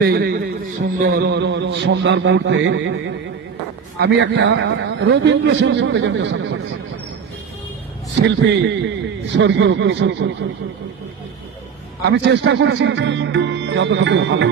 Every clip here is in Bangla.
সুন্দর সন্ধ্যার মুহূর্তে আমি একটা রবীন্দ্রসঙ্গীত প্রেজেন্টেশন করছি। শিল্পী স্বর্গীয় কিশোর কুমার। আমি চেষ্টা করছি যতটুকু ভালো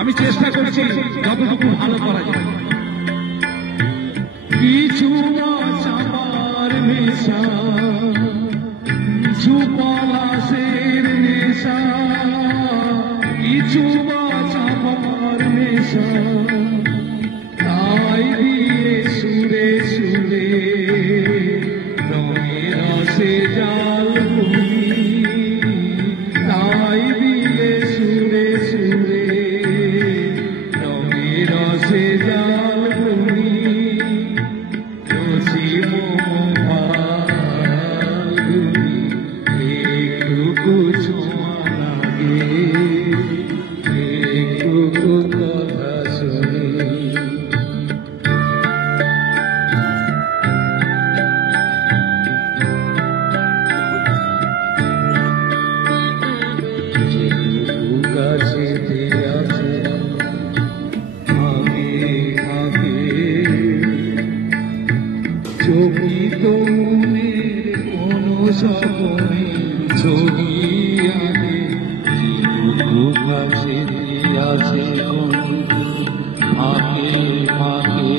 আমি চেষ্টা করছি যতটুকু ভালো করা যায়। কিছু চাপার নেশা, কিছু পলাশের নেশা, কিছু চাপার নেশা, তাই দিয়ে সুরে সুরে রঙে রসে জাল ভূমি, তাই দিয়ে সুরে সুরে রসে জাল ভূমি, রসি ফাল্গুনি, একটু ছোঁয়া লাগে, একটু কথা শুনি। কাছেতে আছে ছবি তোমার কোনো স্বপ্নে ছবি আগে, কাছে আছে ফাঁকে ফাঁকে,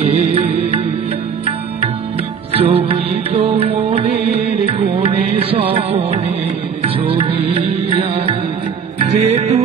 ছবি তো মনের কোণে স্বপ্নে ছবি আগে, যেটু